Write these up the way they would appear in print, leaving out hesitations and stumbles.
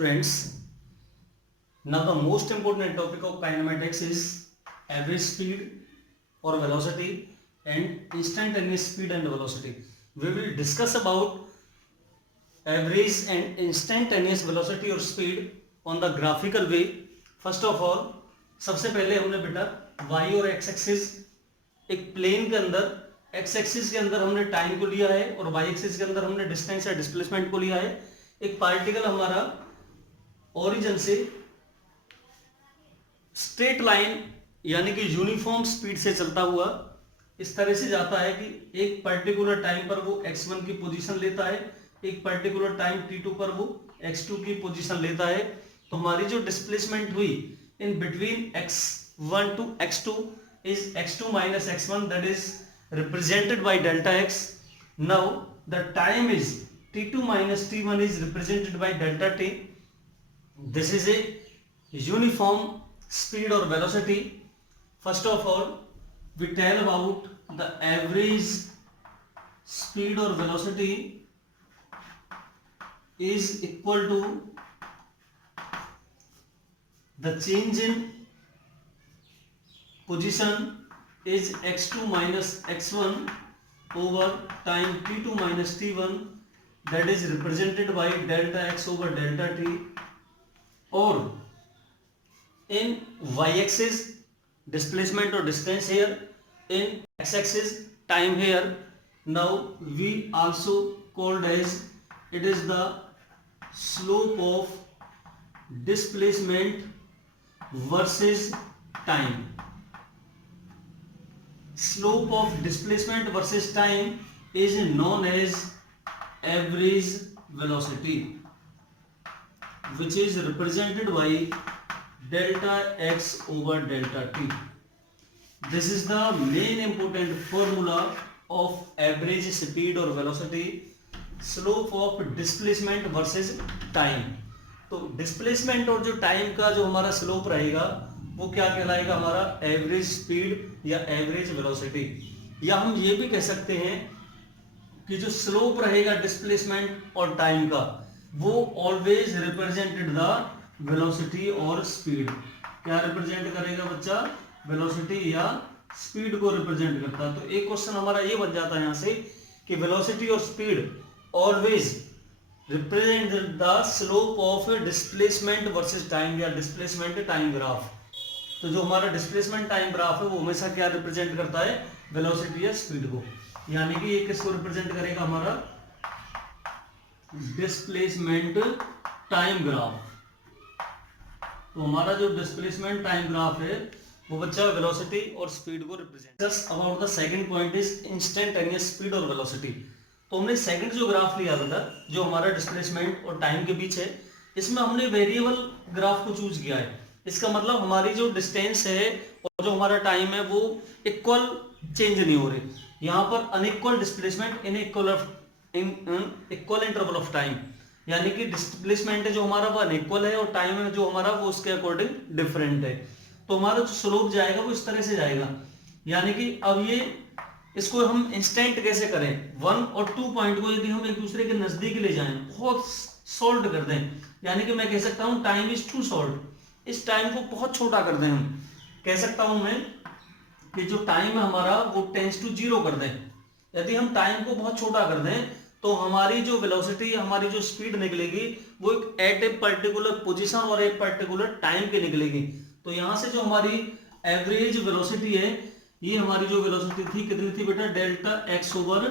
students, now the most important topic of kinematics is average speed or velocity and instantaneous speed and velocity. We will discuss about average and instantaneous velocity or speed on the graphical way. First of all, सबसे पहले हमने बेटा y और x axis एक plane के अंदर x axis के अंदर हमने टाइम को लिया है और y एक्सिस के अंदर हमने डिस्टेंस या डिस्प्लेसमेंट को लिया है। एक पार्टिकल हमारा ओरिजिन से स्ट्रेट लाइन यानी कि यूनिफॉर्म स्पीड से चलता हुआ इस तरह से जाता है कि एक पर्टिकुलर टाइम पर वो x1 की पोजीशन लेता है, एक पर्टिकुलर टाइम t2 पर वो x2 की पोजीशन लेता है। तो हमारी जो डिस्प्लेसमेंट हुई in between x1 to x2 is x2 minus x1, that is represented by delta x. Now the time is t2 minus t1 is represented by delta t. This is a uniform speed or velocity. First of all, we tell about the average speed or velocity is equal to the change in position is x2 minus x1 over time t2 minus t1, that is represented by delta x over delta t, or in y-axis displacement or distance here, in x-axis time here. Now we also called as it is the slope of displacement versus time. Slope of displacement versus time is known as average velocity, which is represented by delta x over delta t. This is the main important formula of average speed or velocity, slope of displacement versus time. तो displacement और जो time का जो हमारा slope रहेगा वो क्या कहलाएगा, हमारा एवरेज स्पीड या एवरेज वेलोसिटी। या हम ये भी कह सकते हैं कि जो स्लोप रहेगा डिस्प्लेसमेंट और टाइम का वो ऑलवेज रिप्रेजेंटेड द वेलोसिटी और स्पीड। क्या रिप्रेजेंट करेगा बच्चा, वेलोसिटी या स्पीड को रिप्रेजेंट करता है। तो एक क्वेश्चन हमारा ये बन जाता है यहाँ से कि वेलोसिटी और speed always represent the slope of displacement versus time या डिस्प्लेसमेंट टाइम ग्राफ। तो जो हमारा डिस्प्लेसमेंट टाइम ग्राफ है वो हमेशा क्या रिप्रेजेंट करता है, वेलोसिटी या स्पीड को। यानी कि ये किसको रिप्रेजेंट करेगा, हमारा डिस्प्लेसमेंट टाइम ग्राफ। तो हमारा जो डिस्प्लेसमेंट टाइम ग्राफ है वो बच्चा वेलोसिटी और स्पीड को represent. Just about the second point is instantaneous speed और वेलोसिटी। तो हमने सेकंड जो ग्राफ लिया था जो हमारा डिस्प्लेसमेंट और टाइम के बीच है, इसमें हमने वेरिएबल ग्राफ को चूज किया है। इसका मतलब हमारी जो डिस्टेंस है और जो हमारा टाइम है वो इक्वल चेंज नहीं हो रही। यहाँ पर unequal displacement in equal interval of time, यानी कि डिस्प्लेसमेंट है जो हमारा वो अनइक्वल है और टाइम है जो हमारा वो उसके अकॉर्डिंग डिफरेंट है। तो हमारा जो स्लोप जाएगा वो इस तरह से जाएगा। यानी कि अब ये इसको हम इंस्टेंट कैसे करें, 1 और 2 पॉइंट को यदि हम एक दूसरे के नजदीक ले जाएं, बहुत सॉल्व कर दें, यानी कि मैं कह सकता हूं टाइम इज टू सॉल्व, इस टाइम को बहुत छोटा कर दें। हम कह सकता हूं मैं कि जो टाइम है हमारा वो टेंस टू 0 कर दें। यदि हम टाइम को बहुत छोटा कर दें तो हमारी जो वेलोसिटी हमारी जो स्पीड निकलेगी वो एक एट ए पर्टिकुलर पोजीशन और एक पर्टिकुलर टाइम पे निकलेगी। तो यहां से जो हमारी एवरेज वेलोसिटी है, ये हमारी जो वेलोसिटी थी कितनी थी बेटा, delta x over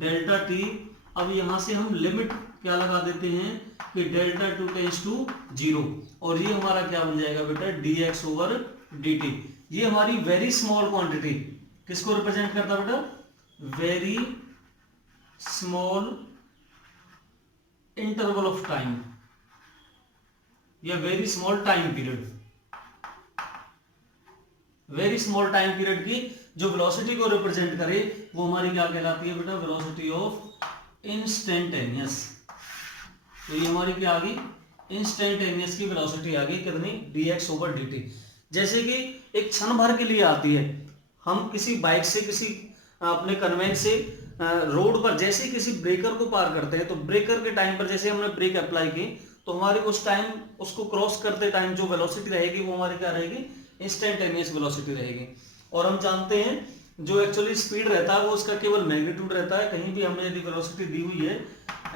delta T. अब यहां से हम लिमिट क्या लगा देते हैं कि डेल्टा टू टेंस टू 0, और ये हमारा क्या बन जाएगा बेटा, D X over D T. ये हमारी वेरी स्मॉल क्वांटिटी किसको रिप्रेजेंट करता है बेटा, very small interval of time या very small time period. Very small time period की जो वेलोसिटी को रिप्रेजेंट करे वो हमारी क्या कहलाती है बेटा, वेलोसिटी ऑफ इंस्टेंटेनियस। तो ये हमारी क्या आ गई, इंस्टेंटेनियस की वेलोसिटी आ गई कितनी, dx ओवर dt। जैसे कि एक क्षण भर के लिए आती है, हम किसी बाइक से किसी अपने कन्वेंस से रोड पर जैसे किसी ब्रेकर को पार करते हैं तो ब्रेकर के टाइम पर जैसे हमने ब्रेक अप्लाई की तो हमारी उस टाइम उसको क्रॉस करते टाइम जो वेलोसिटी रहेगी वो हमारी क्या रहेगी, इंस्टेंटेनियस वेलोसिटी रहेगी। और हम जानते हैं जो एक्चुअली स्पीड रहता है वो उसका केवल मैग्नीट्यूड रहता है। कहीं भी हमें यदि वेलोसिटी दी हुई है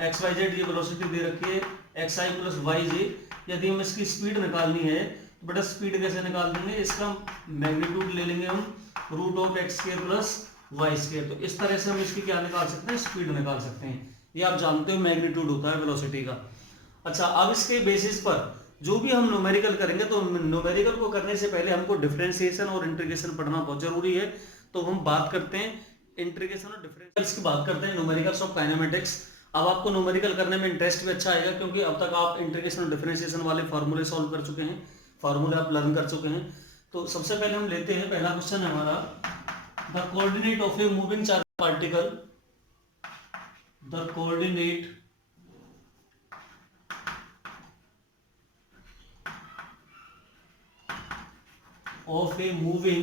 एक्स वाई जेड, ये वेलोसिटी दे रखी है एक्स आई प्लस वाई जे, यदि हम इसकी स्पीड निकालनी है तो बेटा स्पीड कैसे निकाल देंगे, इसका मैग्नीट्यूड ले लेंगे हम root of x square plus y square. तो इस तरह से हम इसकी क्या निकाल सकते हैं, स्पीड निकाल सकते हैं। ये आप जानते हो मैग्नीट्यूड होता है वेलोसिटी का। अच्छा, अब इसके बेसिस पर जो भी हम न्यूमेरिकल करेंगे तो न्यूमेरिकल को करने से पहले हमको डिफरेंशिएशन और इंटीग्रेशन पढ़ना बहुत जरूरी है। तो हम बात करते हैं इंटीग्रेशन और डिफरेंशियल्स की बात करते हैं, न्यूमेरिकल्स ऑफ काइनेमेटिक्स। अब आपको न्यूमेरिकल करने में इंटरेस्ट भी अच्छा आएगा क्योंकि अब तक आप इंटीग्रेशन और डिफरेंशिएशन वाले फार्मूले सॉल्व कर चुके हैं, फार्मूले आप लर्न कर चुके हैं। तो सबसे पहले हम लेते हैं, पहला क्वेश्चन है हमारा, the coordinate of a moving charge particle, the coordinate of a moving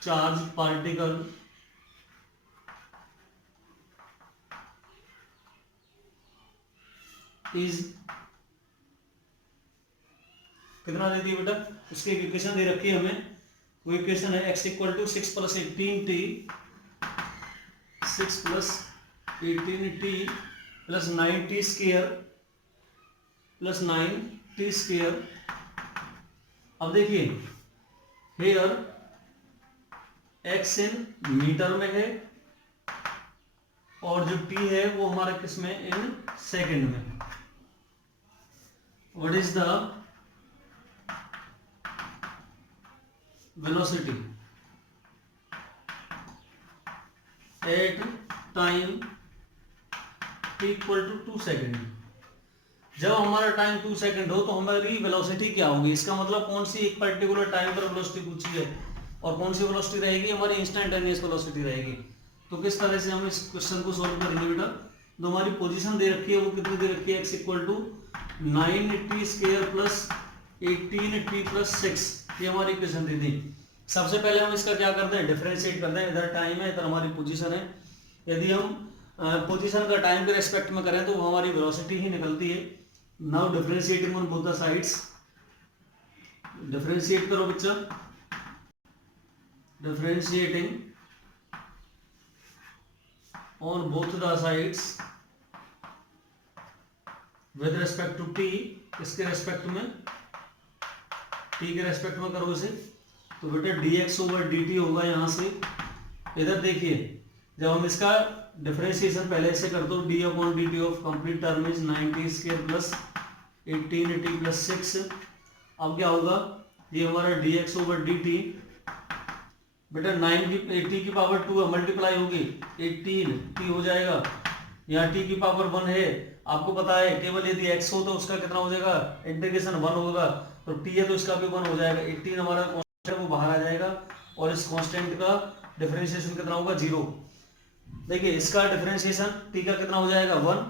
charge particle is, कितना दे दिया बेटा, उसकी एक इक्वेशन दे रखी है हमें, वो इक्वेशन है x equal to 6 plus 18t, 6 plus 18t plus 9t square plus 9t square. अब देखिए हेयर x इन मीटर में है और जो t है वो हमारा किस में, इन सेकंड में। What is the velocity at time t equal to 2 second. जब हमारा टाइम 2 सेकंड हो तो हमारी वेलोसिटी क्या होगी, इसका मतलब कौन सी एक पर्टिकुलर टाइम पर वेलोसिटी पूछी है और कौन सी वेलोसिटी रहेगी, हमारी इंस्टेंटेनियस वेलोसिटी रहेगी। तो किस तरह से हम इस क्वेश्चन को सॉल्व करेंगे बेटा, तो हमारी पोजीशन दे रखी है वो कितनी दे रखी है, x equal to 9t square plus 18t plus 6, ये हमारी इक्वेशन दी थी। सबसे पहले हम इसका क्या करते हैं, डिफरेंशिएट करते हैं। इधर टाइम है, इधर हमारी पोजीशन है। यदि हम पोजीशन का टाइम के रेस्पेक्ट में करें तो वो हमारी वेलोसिटी ही निकलती है। Now differentiating on both the sides, differentiate करो बच्चा, differentiating on both the sides with respect to t, इसके रेस्पेक्ट में, टी के रेस्पेक्ट में करो इसे, तो बेटा dx ओवर dt होगा। यहां से इधर देखिए, जब हम इसका डिफरेंशिएशन पहले से कर दो, D upon D T of complete term is 9t square plus 18t plus 6। अब क्या होगा, ये हमारा dx ओवर dt, बेटा 9 की 80 की पावर 2 मल्टीप्लाई होगी 18t हो जाएगा, यहाँ t की पावर 1 है। आपको पता है केवल यदि x हो तो उसका कितना हो जाएगा, इंटीग्रेशन 1 होगा, तो t है तो इसका भी 1 हो जाएगा। 18 हमारा कांस्टेंट है वो बाहर आ जाएगा और इस कांस्टेंट का डिफरेंशिएशन कितना होगा, 0। देखिए इसका डिफरेंशिएशन t का कितना हो जाएगा, 1,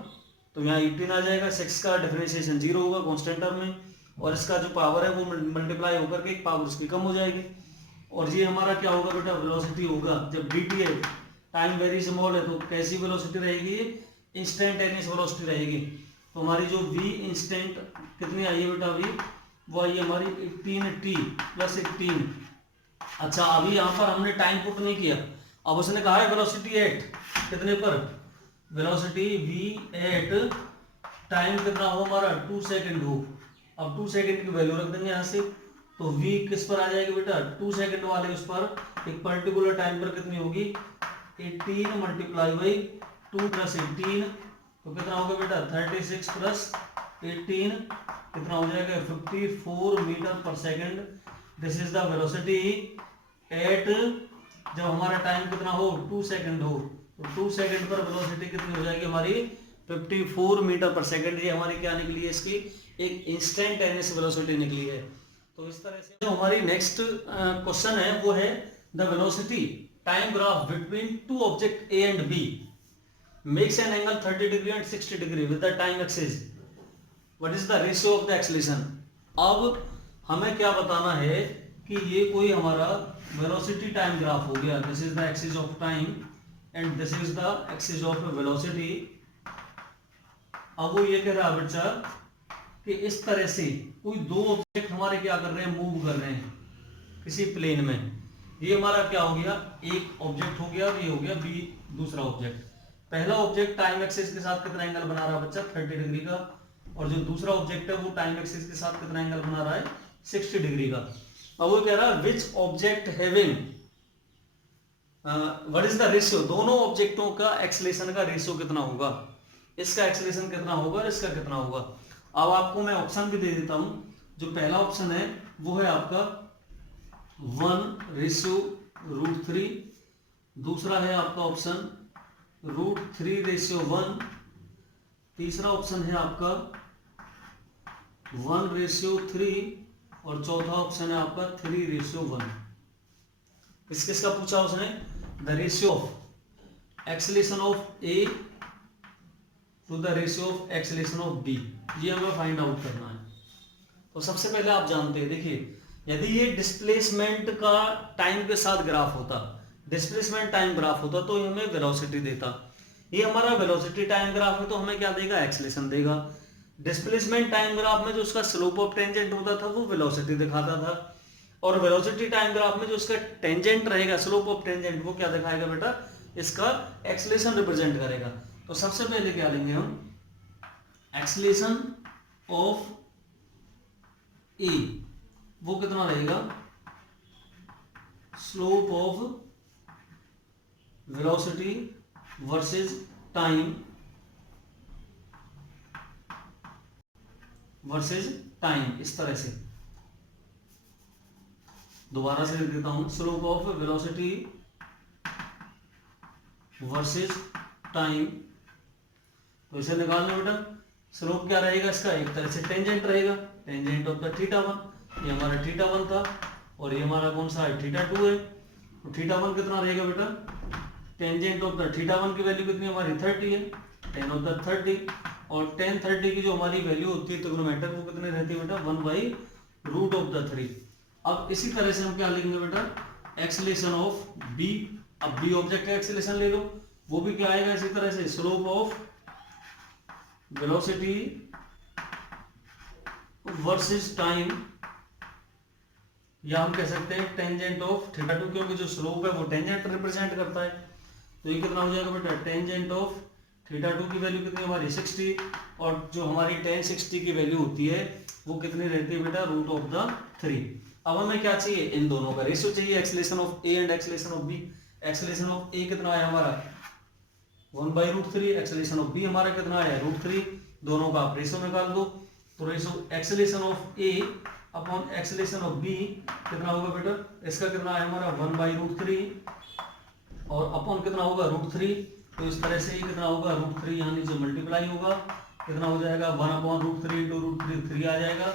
तो यहाँ 18 आ जाएगा। 6 का डिफरेंशिएशन 0 होगा कांस्टेंट टर्म में, और इसका जो पावर है वो मल्टीप्लाई होकर के एक पावर उसकी कम हो जाएगी। और ये हमारा क्या होगा बेटा, वेलोसिटी होगा। जब dt है, टाइम वेरी स्मॉल है, तो कैसी वेलोसिटी रहेगी, इंस्टेंटेनियस वेलोसिटी रहेगी। तो हमारी जो v इंस्टेंट कितनी आई है बेटा, v वो आई हमारी 18t प्लस 18। अच्छा, अभी यहाँ पर हमने टाइम पुट नहीं किया, अब उसने कहा है वेलोसिटी एट कितने पर, वेलोसिटी v एट टाइम कितना हो हमारा, 2 सेकंड हो। अब 2 सेकंड की वैल्यू रख देंगे यहाँ से, तो v किस पर आ जाएगी बेटा, 2 सेकंड वाले उस पर एक पर्टिकुलर टाइम पर कितनी होगी, 18 मल्टीप्लाई बाई 2 प्लस 18, तो कितना होगा बेटा 36 प्लस 18 कितना हो जाएगा 54 मीटर पर second. This is the velocity eight, जब हमारा टाइम कितना हो 2 सेकंड हो, तो 2 सेकंड पर वेलोसिटी कितनी हो जाएगी हमारी 54 मीटर पर सेकंड। ये हमारी क्या निकली है, इसकी एक इंस्टेंटेनियस वेलोसिटी निकली है। तो इस तरह से जो हमारी नेक्स्ट क्वेश्चन है वो है the velocity time graph between two object A and B makes an angle 30 degree and 60 degree with the time axis. What is the ratio of the acceleration? अब हमें क्या बताना है कि ये कोई हमारा वेलोसिटी टाइम ग्राफ हो गया, this is the axis of time and this is the axis of velocity. अब वो ये कह रहा है बच्चा कि इस तरह से कोई दो ऑब्जेक्ट हमारे क्या कर रहे हैं, मूव कर रहे हैं किसी प्लेन में। ये हमारा क्या हो गया, एक ऑब्जेक्ट हो गया और ये हो गया बी दूसरा ऑब्जेक्ट। पहला ऑब्जेक्ट टाइम एक्सिस के साथ कितना एंगल बना रहा है बच्चा, 30 डिग्री का, और जो दूसरा ऑब्जेक्ट है वो टाइम एक्सिस के साथ कितना एंगल बना रहा है, 60 डिग्री का। अब वो कह रहा है which object having what is the ratio, दोनों ऑब्जेक्टों का एक्सेलेरेशन का रेशियो कितना होगा, इसका एक्सेलेरेशन कितना होगा और इसका कितना होगा। अब आपको मैं ऑप्शन भी दे देता हूं। जो पहला ऑप्शन है वो है आपका 1:√3, दूसरा है आपका ऑप्शन √3:1, तीसरा ऑप्शन है आपका 1:3 और चौथा ऑप्शन है आपका 3:1। किस किस का पूछा उसने, the ratio of acceleration of A to the ratio of acceleration of B, ये हमें फाइंड आउट करना है। तो सबसे पहले आप जानते हैं, देखिए यदि ये डिस्प्लेसमेंट का टाइम के साथ ग्राफ होता, डिस्प्लेसमेंट टाइम ग्राफ होता तो ये हमें वेलोसिटी देता। ये हमारा वेलोसिटी टाइम ग्राफ है तो हमें क्या देगा, एक्सेलेरेशन देगा। डिस्प्लेसमेंट टाइम ग्राफ में जो उसका स्लोप ऑफ टेंजेंट होता था वो वेलोसिटी दिखाता था, और वेलोसिटी टाइम ग्राफ में जो उसका टेंजेंट रहेगा, स्लोप ऑफ टेंजेंट, वो क्या दिखाएगा बेटा, इसका एक्सेलेरेशन रिप्रेजेंट करेगा। तो सबसे पहले क्या लेंगे हम, एक्सेलेरेशन ऑफ ए वो कितना रहेगा, slope of velocity versus time इस तरह से। दोबारा से लिख देता हूं, slope of velocity versus time. तो इसे निकालना बेटा, स्लोप क्या रहेगा इसका, एक तरह से टेंजेंट रहेगा, टेंजेंट ऑफ द θ1, ये हमारा θ1 था, और ये हमारा कौन सा है, θ2 है। तो θ1 कितना रहेगा बेटा, टेंजेंट ऑफ द θ1 की वैल्यू कितनी हमारी 30 है, tan ऑफ द 30, और tan 30 की जो हमारी वैल्यू होती है ट्रिग्नोमेट्रिक वो कितनी रहती है बेटा, 1/√3। अब इसी तरह से हम क्या लिखेंगे बेटा, एक्सेलेरेशन ऑफ बी। अब बी ऑब्जेक्ट का एक्सेलेरेशन ले लो, वो भी क्या आएगा इसी तरह से, slope of velocity versus time, या हम कह सकते हैं टेंजेंट ऑफ θ2, क्योंकि जो स्लोप है वो टेंजेंट रिप्रेजेंट करता है। तो ये कितना हो जाएगा बेटा, टेंजेंट ऑफ θ2 की वैल्यू कितनी हमारी 60, और जो हमारी tan 60 की वैल्यू होती है वो कितनी रहती है बेटा, √3। अब हमें क्या चाहिए, इन दोनों का रेशियो चाहिए, acceleration of A and acceleration of B. Acceleration of A कितना है हमारा 1/√3, एक्सेलेरेशन ऑफ बी हमारा कितना है √3, दोनों का आप रेशियो निकाल दो। तो ratio acceleration of A upon acceleration of B कितना होगा बेटा, इसका कितना है हमारा 1/√3 और अपॉन कितना होगा √3। तो इस तरह से कितना होगा √3, यहाँ नीचे मल्टीप्लाई होगा, कितना हो जाएगा 1/√3 × √3, 3 आ जाएगा।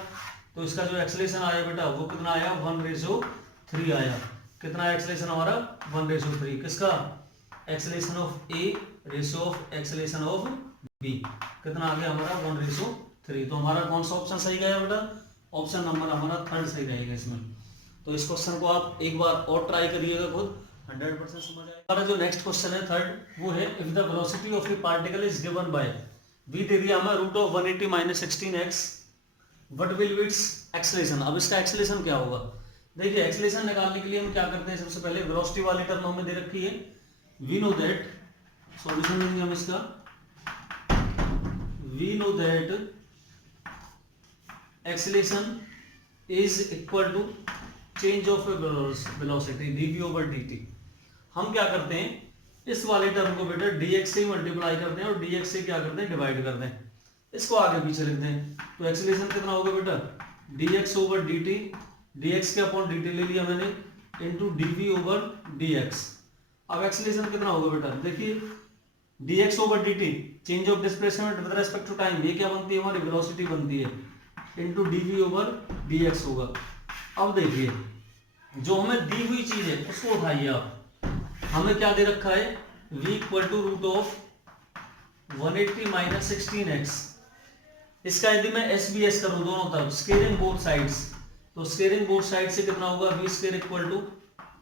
तो इसका जो एक्सेलेरेशन आया बेटा वो कितना आया, 1/3 आया। कितना एक्सेलेरेशन हमारा 1/3, किसका, acceleration of A ratio of acceleration of B, कितना आ गया हमारा 1/3। तो हमारा कौन सा ऑप्शन सही गया बेटा, ऑप्शन नंबर हमारा 3rd सही रहेगा इसमें। तो इस क्वेश्चन को आप एक बार और ट्राई करिएगा, खुद 100% समझ आएगा। हमारा जो नेक्स्ट क्वेश्चन है 3rd, वो है if the velocity of A particle is given by v दे दिया हमें √180 - 16x, what will be it's acceleration. अब इसका एक्सेलेरेशन क्या होगा, देखिए एक्सेलेरेशन निकालने के लिए हम क्या करते हैं, सबसे पहले वेलोसिटी वाली टर्म हमें दे रखी है, वी नो दैट, सॉल्यूशन देंगे हम इसका, we know that acceleration is equal to change of velocity dv/dt। हम क्या करते हैं, इस वाले टर्म को बेटा dx से मल्टीप्लाई करते हैं और dx से क्या करते हैं, डिवाइड करते हैं, इसको आगे पीछे लिखते हैं। तो एक्सेलेरेशन कितना होगा बेटा, dx/dt, dx के अपॉन dt ले लिया मैंने, इंटू dv/dx। अब एक्सेलेरेशन कितना होगा बेटा, देखिए dx/dt change of displacement with respect to time, ये क्या बनती है हमारी वेलोसिटी बनती है, इंटू dv/dx होगा। अब देखिए जो हमें दी हुई चीज है उसको उठाइए आप, हमें क्या दे रखा है, v = √180 - 16x। इसका यदि मैं SBS करूं दोनों तरफ, स्केलिंग बोथ साइड्स, तो स्केलिंग बोथ साइड से कितना होगा, v² =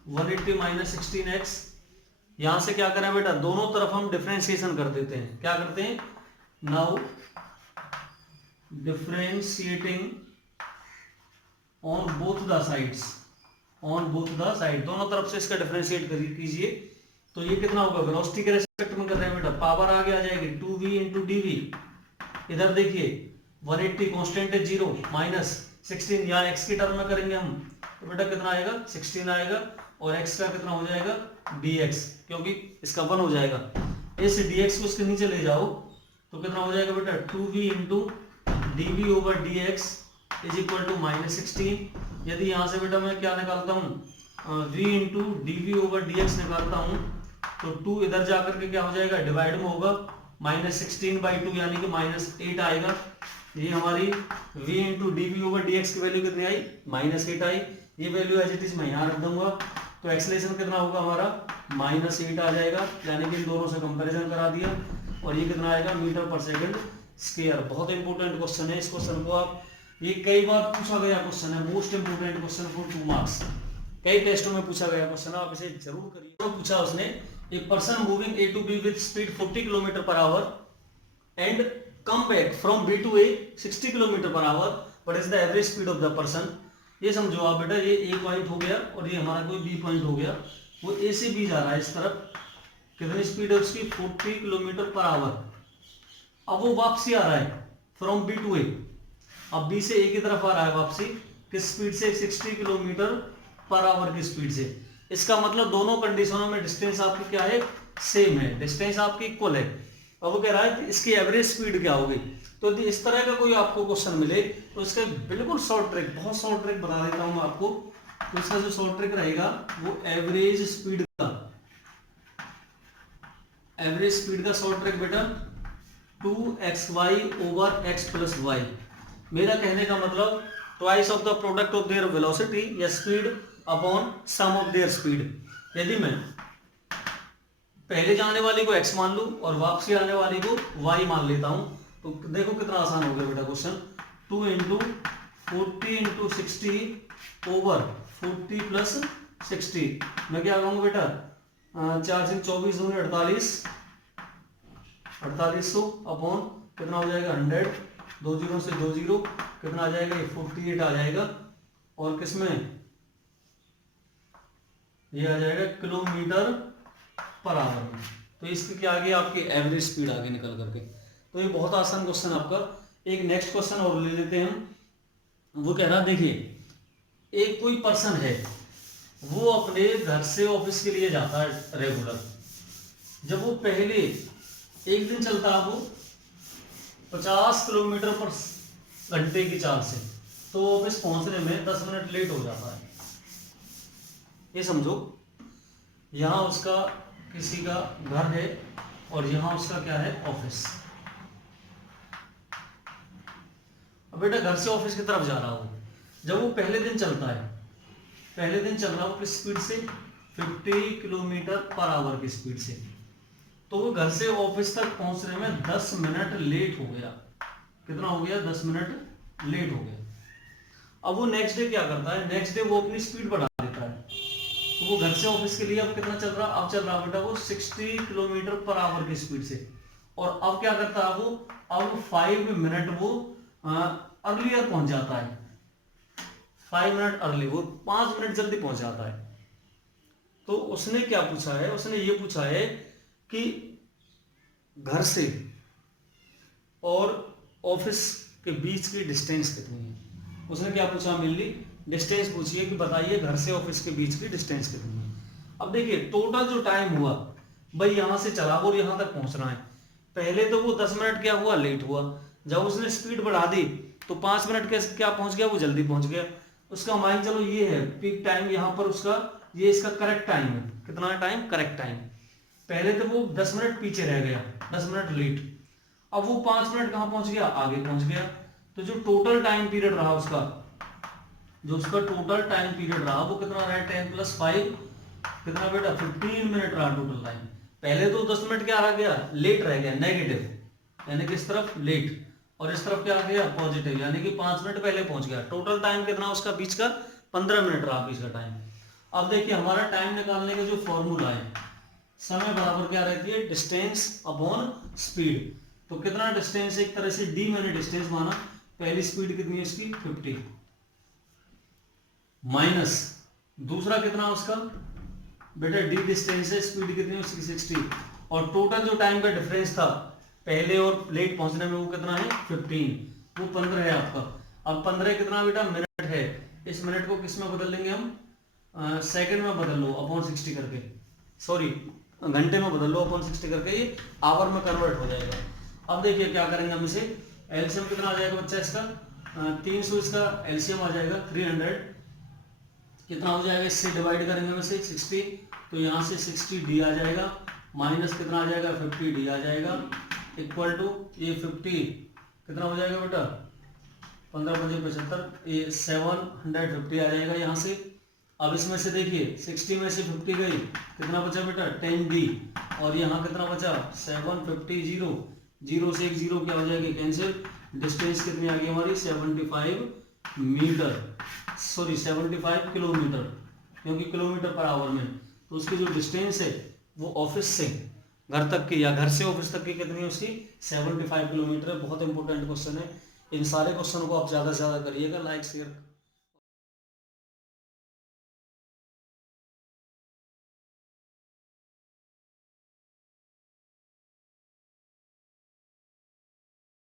180 - 16x। यहां से क्या करें बेटा, दोनों तरफ हम डिफरेंशिएशन कर देते हैं, क्या करते हैं, now differentiating on both the sides, on both the side, दोनों तरफ से इसका डिफरेंशिएट कीजिए। तो ये कितना होगा, वेलोसिटी के रेस्पेक्ट में कर रहे हैं बेटा, पावर आगे आ जाएगी 2v इंटू dv। इधर देखिए 180 कांस्टेंट है 0 माइनस 16, यहाँ x की टर्म में करेंगे हम, तो बेटा कितना आएगा 16 आएगा, और x का कितना हो जाएगा dx, क्योंकि इसका 1 हो जाएगा। इस dx को इसके नीचे ले जाओ तो कितना हो जाएगा बेटा 2v into dv over dx is equal to -16। यदि यहाँ से बेटा मैं क्या निकालता हूँ v into D over dx निकालता हूँ, तो 2 इधर जाकर के क्या हो जाएगा, डिवाइड में होगा, -16/2 यानी कि -8 आएगा। ये हमारी v into D over dx की वैल्यू कितनी आई, -8 आई। ये वैल्यू एज इट इज मैं यहाँ रख दूंगा, तो एक्सेलरेशन कितना होगा हमारा -8 आ जाएगा, यानी कि इन दोनों से कंपैरिजन करा दिया, और ये कितना आएगा मीटर पर सेकंड स्क्वायर। बहुत इंपॉर्टेंट क्वेश्चन है, इस क्वेश्चन को आप, ये कई बार पूछा गया क्वेश्चन है, most important question for 2 marks, कई टेस्टों में पूछा गया क्वेश्चन है, आप इसे जरूर करिए। तो पूछा उसने, a person moving A to B with speed 40 km/h and come back from B to A 60 km/h, what is the average speed of the person? ये समझो आप बेटा, ये A पॉइंट हो गया और ये हमारा कोई B पॉइंट हो गया, वो A से B जा रहा है इस तरफ, कितनी स्पीड है उसकी 40 km/h। अब वो वापसी आ रहा है फ्रॉम B to A, अब B से A की तरफ आ रहा है वापसी, किस स्पीड से 60 km/h की स्पीड से। इसका मतलब दोनों कंडीशनों में डिस्टेंस आपकी क्या है, सेम है, डिस्टेंस आपकी इक्वल है। अब वो कह रहा है कि इसकी एवरेज स्पीड क्या होगी। तो यदि इस तरह का कोई आपको क्वेश्चन मिले तो इसका बिल्कुल शॉर्ट ट्रिक, बहुत शॉर्ट ट्रिक बता देता हूं मैं आपको। तो इसका जो शॉर्ट ट्रिक रहेगा वो एवरेज स्पीड का शॉर्ट ट्रिक बेटा 2xy over x plus Y. मेरा कहने का मतलब twice of the product of their velocity या speed upon sum of their speed. यदि मैं पहले जाने वाली को x मान लूं और वापसी आने वाली को y मान लेता हूं, तो देखो कितना आसान हो गया बेटा question. 2 into 40 into 60 over 40 plus 60, मैं क्या कहूंगा बेटा 4 से 24 दूनी 4800 अपॉन कितना हो जाएगा 100, 2 जीरो से 2 जीरो कितना आ जाएगा, ये 48 आ जाएगा, और किसमें ये आ जाएगा किलोमीटर पर आवर में। तो इसके क्या आगे आपकी एवरेज स्पीड आगे निकल करके। तो ये बहुत आसान क्वेश्चन आपका। एक नेक्स्ट क्वेश्चन और ले लेते हैं हम। वो कह रहा देखिए, एक कोई पर्सन है, वो अपने घर से ऑफिस के लिए जाता है रेगुलर। जब वो पहले एक दिन चलता है वो 50 किलोमीटर पर घंटे की चाल से, तो ऑफिस पहुंचने में 10 मिनट लेट हो जाता है। ये समझो यहां उसका किसी का घर है और यहां उसका क्या है, ऑफिस। अब बेटा घर से ऑफिस की तरफ जा रहा हो, जब वो पहले दिन चलता है, पहले दिन चल रहा हो किस स्पीड से 50 किलोमीटर पर आवर की स्पीड से, तो वो घर से ऑफिस तक पहुंचने में 10 मिनट लेट हो गया। कितना हो गया, 10 मिनट लेट हो गया। अब वो नेक्स्ट डे क्या करता है, नेक्स्ट डे वो अपनी स्पीड बढ़ा देता है। तो वो घर से ऑफिस के लिए अब कितना चल रहा, अब चल रहा बेटा वो 60 किलोमीटर पर आवर की स्पीड से, और अब क्या करता है वो, अब 5 मिनट वो अर्लियर पहुंच जाता है, 5 मिनट अर्ली, वो 5 मिनट जल्दी पहुंच जाता है। तो उसने क्या पूछा है, उसने ये पूछा है कि घर से और ऑफिस के बीच की डिस्टेंस कितनी है। उसने क्या पूछा, मेनली डिस्टेंस पूछिए कि बताइए घर से ऑफिस के बीच की डिस्टेंस कितनी है। अब देखिए टोटल जो टाइम हुआ भाई, यहां से चला और यहां तक पहुंचना है, पहले तो वो 10 मिनट क्या हुआ, लेट हुआ। जब उसने स्पीड बढ़ा दी तो 5 मिनट के क्या पहुंच गया, वो जल्दी पहुंच गया। उसका मान चलो ये है पीक टाइम, यहाँ पर उसका ये इसका करेक्ट टाइम है, कितना टाइम, करेक्ट टाइम। पहले तो वो 10 मिनट पीछे रह गया, 10 मिनट लेट, अब वो 5 मिनट कहां पहुंच गया, आगे पहुंच गया। तो जो टोटल टाइम पीरियड रहा उसका, जो उसका टोटल टाइम पीरियड रहा वो कितना रहा, 10 + 5 कितना बेटा 15 मिनट रहा टोटल टाइम। पहले तो 10 मिनट क्या रह गया, लेट रह गया, नेगेटिव, यानी कि इस तरफ लेट, और इस तरफ क्या आ गया, पॉजिटिव, यानी कि 5 मिनट पहले पहुंच गया। टोटल टाइम कितना उसका बीच का, 15 मिनट रहा बीच का टाइम। अब देखिए हमारा टाइम निकालने का जो फॉर्मूला है, समय बराबर क्या रहती है, डिस्टेंस अपॉन स्पीड। तो कितना डिस्टेंस, एक तरह से डी मैंने डिस्टेंस माना, पहली स्पीड कितनी है उसकी 50 माइनस दूसरा कितना उसका बेटा डी डिस्टेंस है, स्पीड कितनी है उसकी 60 और टोटल जो टाइम का डिफरेंस था पहले और लेट पहुंचने में वो कितना है 15, वो 15 है आपका। अब 15 कितना बेटा मिनट है, इस मिनट को किस में बदल लेंगे हम सेकंड में बदल लो अपॉन 60 करके, सॉरी घंटे में बदल लो अपॉन 60 करके, ये आवर में कन्वर्ट हो जाएगा। अब देखिए क्या करेंगे हम इसे, एलसीएम कितना आ जाएगा बच्चा इसका 300, इसका एलसीएम आ जाएगा 300, कितना हो जाएगा इससे डिवाइड करेंगे हम इसे 60, तो यहाँ से 60 डी आ जाएगा माइनस कितना आ जाएगा 50 डी आ जाएगा इक्वल टू ये 50 कितना हो जाएगा बेटा 15 5 75, ये 750 आ जाएगा यहाँ से। अब इसमें से देखिए 60 में से 50 गई, कितना बचा बेटा 10 डी और यहाँ कितना बचा 750, जीरो से एक जीरो क्या हो जाएगी कैंसिल, डिस्टेंस कितनी आ गई हमारी 75 मीटर, सॉरी 75 किलोमीटर, क्योंकि किलोमीटर पर आवर में, तो उसकी जो डिस्टेंस है वो ऑफिस से घर तक की या घर से ऑफिस तक की कितनी है उसकी 75 किलोमीटर है। बहुत इंपॉर्टेंट क्वेश्चन है, इन सारे क्वेश्चन को आप ज़्यादा से ज़्यादा करिएगा, लाइक शेयर